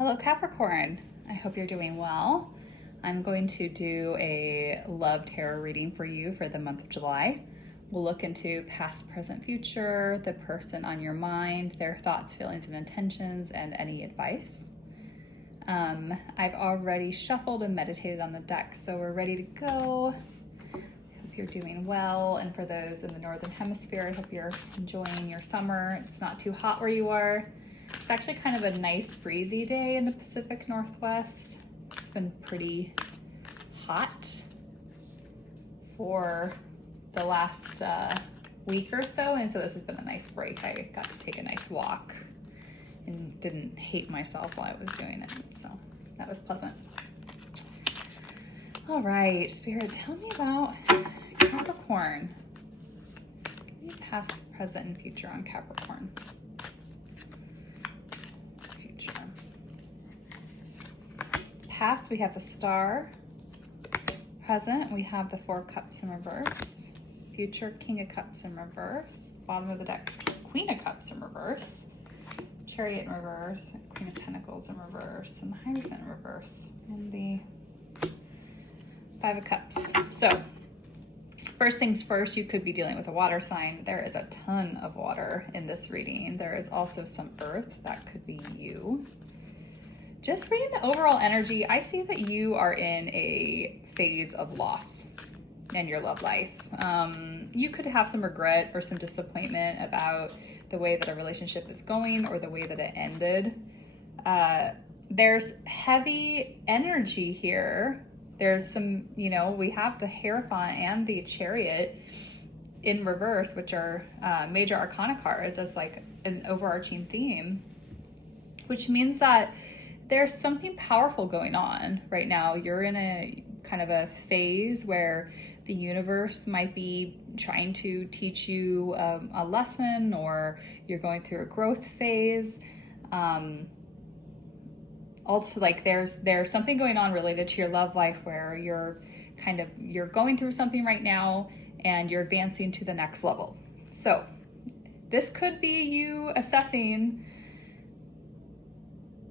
Hello Capricorn, I hope you're doing well. I'm going to do a love tarot reading for you for the month of July. We'll look into past, present, future, the person on your mind, their thoughts, feelings, and intentions, and any advice. I've already shuffled and meditated on the deck, so we're ready to go. I hope you're doing well, and for those in the Northern Hemisphere, I hope you're enjoying your summer. It's not too hot where you are. It's actually kind of a nice breezy day in the Pacific Northwest. It's been pretty hot for the last week or so, and so this has been a nice break. I got to take a nice walk and didn't hate myself while I was doing it, so that was pleasant. All right, Spirit, tell me about Capricorn. Give me past, present, and future on Capricorn. Past, we have the Star. Present, we have the Four Cups in reverse. Future, King of Cups in reverse. Bottom of the deck, Queen of Cups in reverse. Chariot in reverse. Queen of Pentacles in reverse. And the Hierophant in reverse. And the Five of Cups. So, first things first, you could be dealing with a water sign. There is a ton of water in this reading. There is also some earth. That could be you. Just reading the overall energy, I see that you are in a phase of loss in your love life. You could have some regret or some disappointment about the way that a relationship is going or the way that it ended. There's heavy energy here. There's some, we have the Hierophant and the Chariot in reverse, which are major arcana cards as like an overarching theme, which means that there's something powerful going on right now. You're in a kind of a phase where the universe might be trying to teach you a lesson, or you're going through a growth phase. Also, like there's something going on related to your love life where you're going through something right now and you're advancing to the next level. So this could be you assessing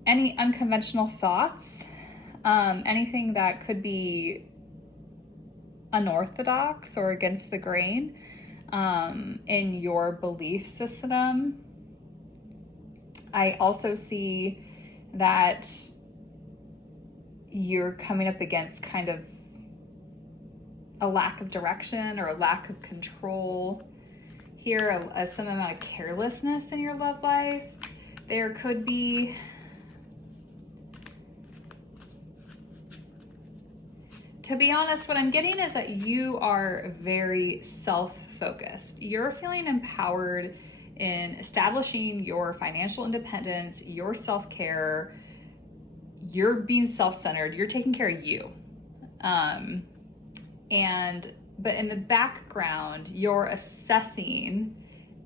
any unconventional thoughts, anything that could be unorthodox or against the grain in your belief system. I also see that you're coming up against kind of a lack of direction or a lack of control here, some amount of carelessness in your love life. There could be to be honest, what I'm getting is that you are very self-focused. You're feeling empowered in establishing your financial independence, your self-care. You're being self-centered. You're taking care of you. But in the background, you're assessing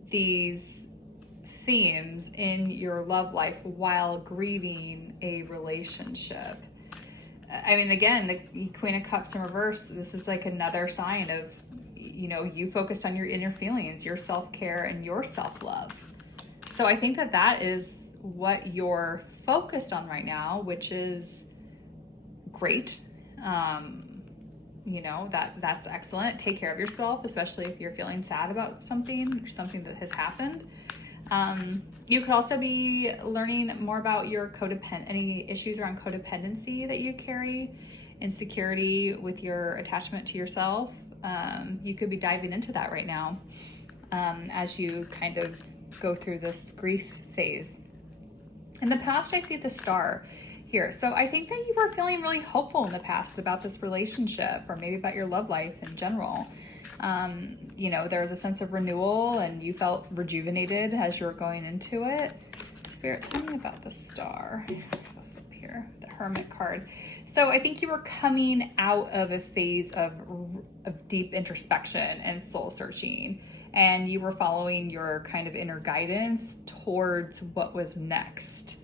these themes in your love life while grieving a relationship. I mean, again, the Queen of Cups in reverse, this is like another sign of, you focused on your inner feelings, your self-care, and your self-love. So I think that is what you're focused on right now, which is great. That's excellent. Take care of yourself, especially if you're feeling sad about something that has happened. You could also be learning more about your any issues around codependency that you carry, insecurity with your attachment to yourself. You could be diving into that right now as you kind of go through this grief phase. In the past, I see the Star here. So I think that you were feeling really hopeful in the past about this relationship, or maybe about your love life in general. There was a sense of renewal and you felt rejuvenated as you were going into it. Spirit, tell me about the Star. Up here, the Hermit card. So I think you were coming out of a phase of deep introspection and soul searching, and you were following your kind of inner guidance towards what was next,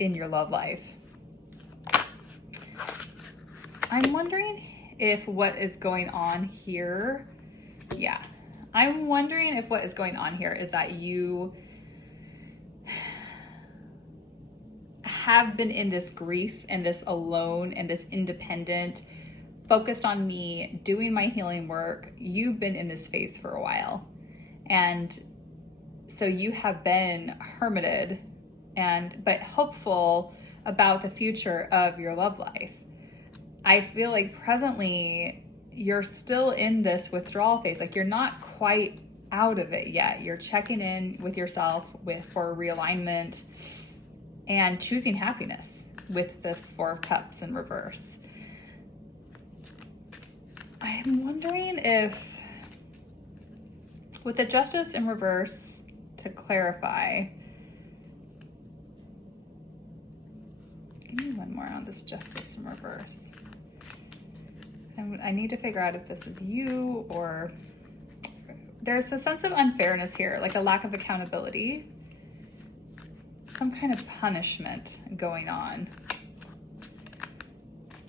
in your love life. I'm wondering if what is going on here, I'm wondering if what is going on here is that you have been in this grief and this alone and this independent, focused on me, doing my healing work. You've been in this phase for a while. And so you have been hermited but hopeful about the future of your love life. I feel like presently you're still in this withdrawal phase. Like you're not quite out of it yet. You're checking in with yourself for realignment and choosing happiness with this Four of Cups in reverse. I'm wondering if, with the Justice in reverse, to clarify, give me one more on this Justice in reverse. I need to figure out if this is you or there's a sense of unfairness here, like a lack of accountability, some kind of punishment going on.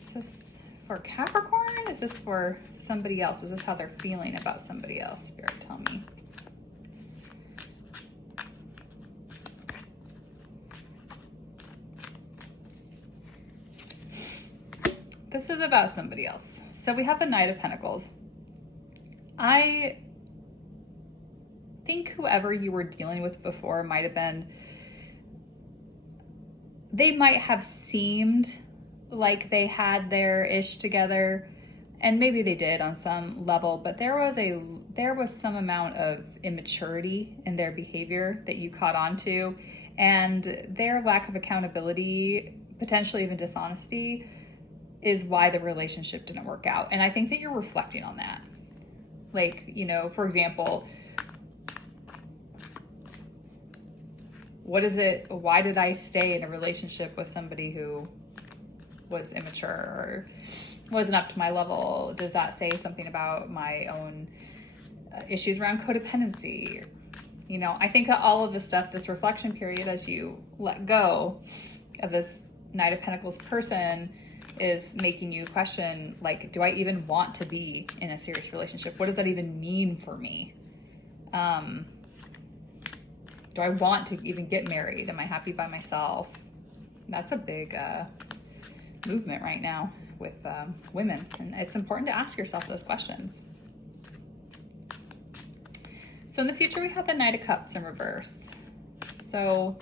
Is this for Capricorn? Is this for somebody else? Is this how they're feeling about somebody else? Spirit, tell me. This is about somebody else. So we have the Knight of Pentacles. I think whoever you were dealing with before might have been, they might have seemed like they had their ish together, and maybe they did on some level, but there was some amount of immaturity in their behavior that you caught on to, and their lack of accountability, potentially even dishonesty, is why the relationship didn't work out. And I think that you're reflecting on that. Like, you know, for example, why did I stay in a relationship with somebody who was immature or wasn't up to my level? Does that say something about my own issues around codependency? You know, I think that all of this stuff, this reflection period, as you let go of this Knight of Pentacles person, is making you question, like, do I even want to be in a serious relationship? What does that even mean for me? Do I want to even get married? Am I happy by myself? That's a big movement right now with women, and it's important to ask yourself those questions. So in the future, we have the Knight of Cups in reverse. So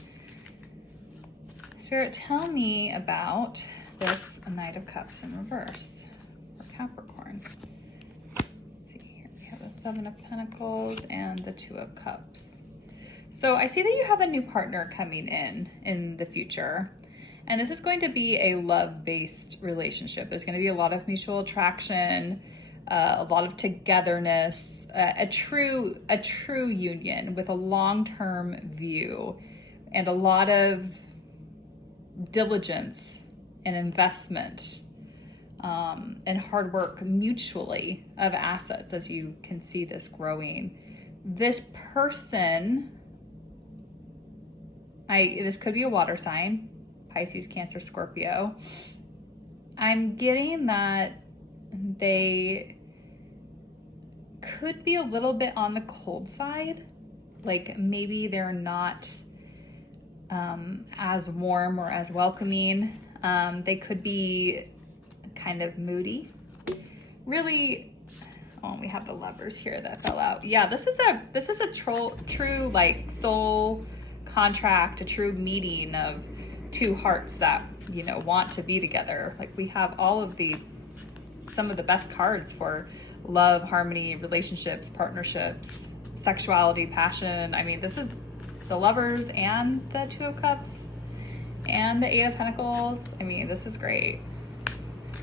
Spirit, tell me about this Knight of Cups in reverse for Capricorn. Let's see here, we have the Seven of Pentacles and the Two of Cups. So I see that you have a new partner coming in the future, and this is going to be a love-based relationship. There's going to be a lot of mutual attraction, a lot of togetherness, a true union with a long-term view, and a lot of diligence and investment and hard work mutually of assets, as you can see this growing. This person, this could be a water sign, Pisces, Cancer, Scorpio. I'm getting that they could be a little bit on the cold side. Like maybe they're not as warm or as welcoming. They could be kind of moody. Really, oh, we have the Lovers here that fell out. Yeah, this is a true like soul contract, a true meeting of two hearts that, you know, want to be together. Like we have some of the best cards for love, harmony, relationships, partnerships, sexuality, passion. I mean, this is the Lovers and the Two of Cups and the Eight of Pentacles. I mean, this is great.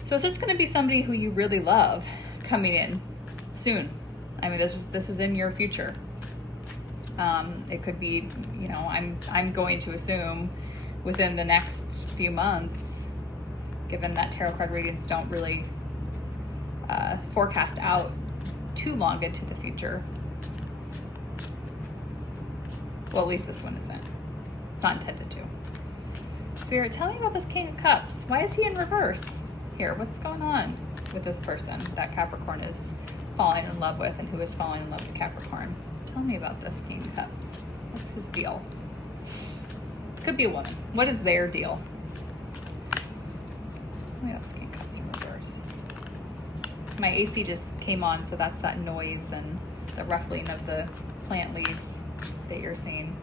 So is this going to be somebody who you really love coming in soon? I mean, this is in your future. It could be, you know, I'm going to assume within the next few months, given that tarot card readings don't really forecast out too long into the future. Well, at least this one isn't. It's not intended to. Spirit, tell me about this King of Cups. Why is he in reverse here? What's going on with this person that Capricorn is falling in love with and who is falling in love with Capricorn? Tell me about this King of Cups. What's his deal? Could be a woman. What is their deal? My AC just came on, so that's that noise and the ruffling of the plant leaves that you're seeing.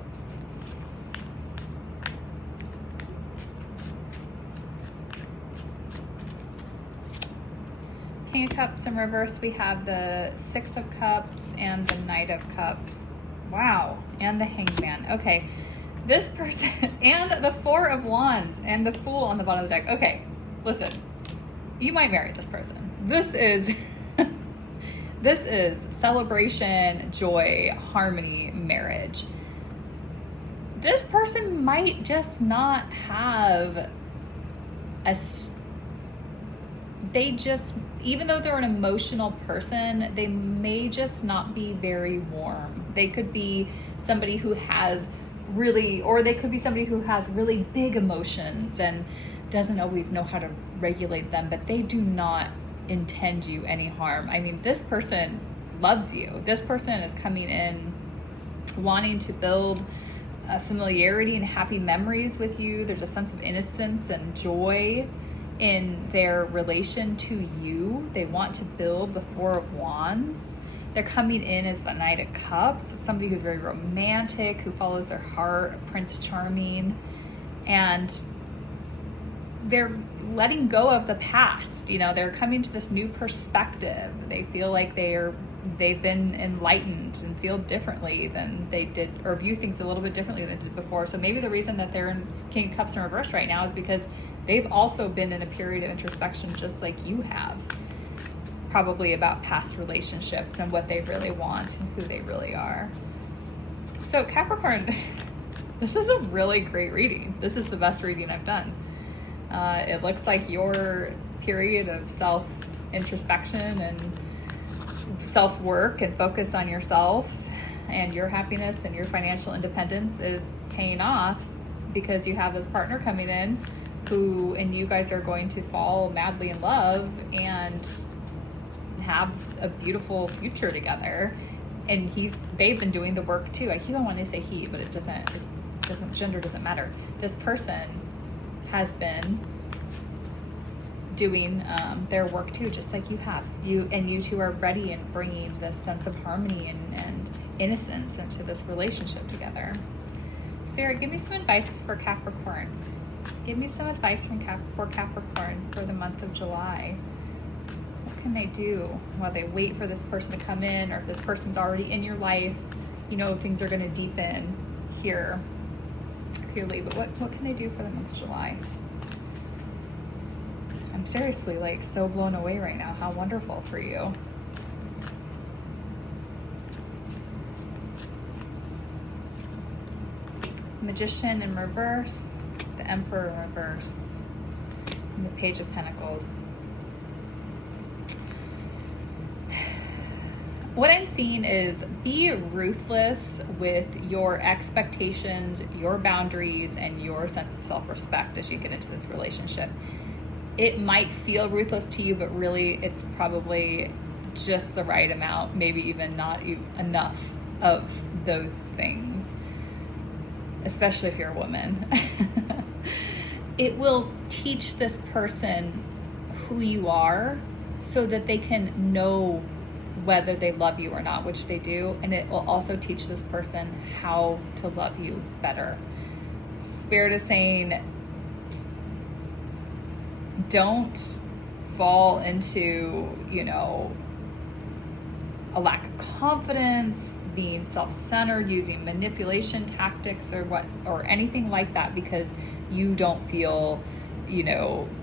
King of Cups in reverse, we have the Six of Cups and the Knight of Cups. Wow, and the Hangman. Okay, this person, and the Four of Wands, and the Fool on the bottom of the deck. Okay, listen, you might marry this person. This is, this is celebration, joy, harmony, marriage. This person might just not have even though they're an emotional person, they may just not be very warm. They could be somebody who has they could be somebody who has really big emotions and doesn't always know how to regulate them, but they do not intend you any harm. I mean, this person loves you. This person is coming in wanting to build a familiarity and happy memories with you. There's a sense of innocence and joy in their relation to you. They want to build the Four of Wands. They're coming in as the Knight of Cups, somebody who's very romantic, who follows their heart, Prince Charming, and they're letting go of the past. You know, they're coming to this new perspective. They feel like they've been enlightened and feel differently than they did, or view things a little bit differently than they did before. So maybe the reason that they're in King of Cups in reverse right now is because they've also been in a period of introspection just like you have, probably about past relationships and what they really want and who they really are. So Capricorn, this is a really great reading. This is the best reading I've done. It looks like your period of self-introspection and self-work and focus on yourself and your happiness and your financial independence is paying off, because you have this partner coming in and you guys are going to fall madly in love and have a beautiful future together. And they've been doing the work too. I keep on wanting to say he, but gender doesn't matter. This person has been doing their work too, just like you have. You two are ready and bringing this sense of harmony and innocence into this relationship together. Spirit, give me some advice for Capricorn. Give me some advice for Capricorn for the month of July. What can they do while they wait for this person to come in, or if this person's already in your life? You know, things are going to deepen here clearly, but what can they do for the month of July? I'm seriously like so blown away right now. How wonderful for you. Magician in reverse, the Emperor in reverse, and the Page of Pentacles. What I'm seeing is be ruthless with your expectations, your boundaries, and your sense of self-respect as you get into this relationship. It might feel ruthless to you, but really it's probably just the right amount, maybe even not enough of those things, especially if you're a woman. It will teach this person who you are so that they can know whether they love you or not, which they do, and it will also teach this person how to love you better. Spirit is saying, don't fall into, a lack of confidence, being self-centered, using manipulation tactics or anything like that because you don't feel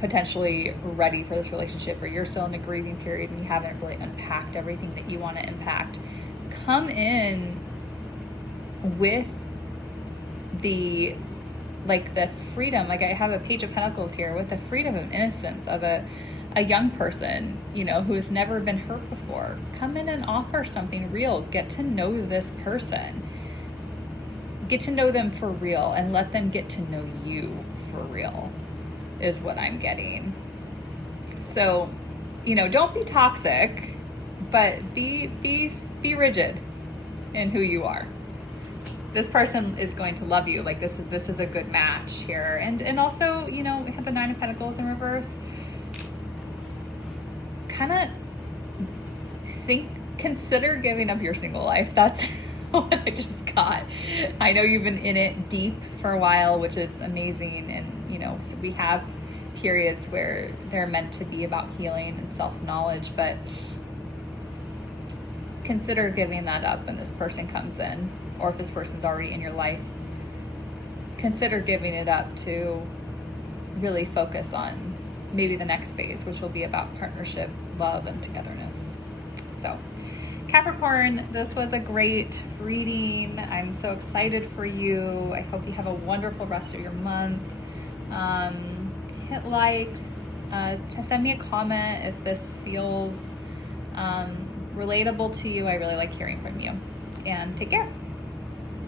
potentially ready for this relationship, or you're still in a grieving period and you haven't really unpacked everything that you want to impact. Come in with the freedom, like I have a Page of Pentacles here, with the freedom and innocence of a young person, who has never been hurt before. Come in and offer something real. Get to know this person. Get to know them for real, and let them get to know you for real, is what I'm getting. So, don't be toxic, but be rigid in who you are. This person is going to love you. Like this is a good match here. And also, we have the Nine of Pentacles in reverse. Kind of consider giving up your single life. That's what I just got. I know you've been in it deep for a while, which is amazing. And, you know, so we have periods where they're meant to be about healing and self-knowledge, but consider giving that up when this person comes in, or if this person's already in your life, consider giving it up to really focus on maybe the next phase, which will be about partnership, love, and togetherness. So Capricorn, this was a great reading. I'm so excited for you. I hope you have a wonderful rest of your month. Hit like, send me a comment if this feels relatable to you. I really like hearing from you. And take care.